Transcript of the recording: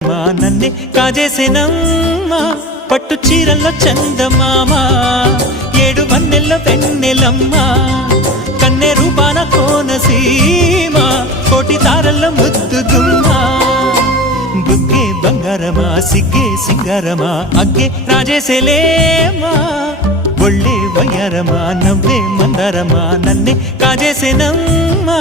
మా నన్నే కాజేసేనమ్మా పట్టు చీరల్లో చందమామ 7 వన్నెల్లో వెన్నెలమ్మా కన్నె రూపాన కోనసీమ కోటి తారల్లో ముద్దుగుమ్మా బుగ్గే బంగారమా సిగ్గే సింగారమా అగ్గే రాజేసేలేమా ఒళ్ళే వయ్యారమా నవ్వే మందారమా నన్నే కాజేసేనమ్మా